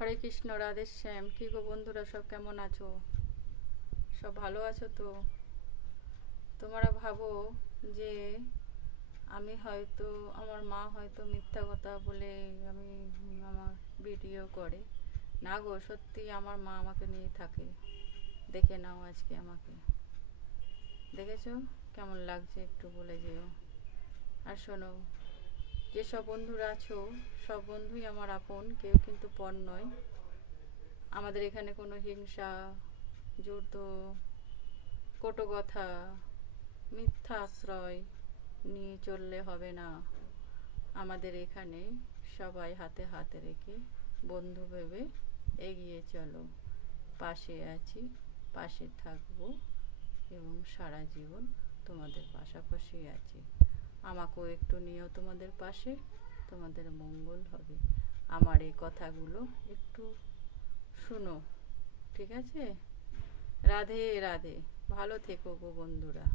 হরে কৃষ্ণ, রাধে শ্যাম। কি গো বন্ধুরা, সব কেমন আছো? সব ভালো আছো তো? তোমরা ভাবো যে আমি হয়তো, আমার মা হয়তো মিথ্যা কথা বলে আমি আমার ভিডিও করে। না গো, সত্যি আমার মা আমাকে নিয়ে থাকে। দেখে নাও আজকে আমাকে। দেখেছো কেমন লাগছে? একটু বলে যেও। আর শোনো, যেসব বন্ধুরা আছো সব বন্ধুই আমার আপন, কেউ কিন্তু পর নয়। আমাদের এখানে কোনো হিংসা, যুদ্ধ, কটু কথা, মিথ্যা আশ্রয় নিয়ে চললে হবে না। আমাদের এখানে সবাই হাতে হাতে রেখে বন্ধু ভেবে এগিয়ে চলো। পাশে আছি, পাশে থাকবো, এবং সারা জীবন তোমাদের পাশাপাশি আছি। আমাকেও একটু নিও তোমাদের পাশে, তোমাদের মঙ্গল হবে। আমার এই কথাগুলো একটু শুনো, ঠিক আছে? রাধে রাধে। ভালো থেকো গো বন্ধুরা।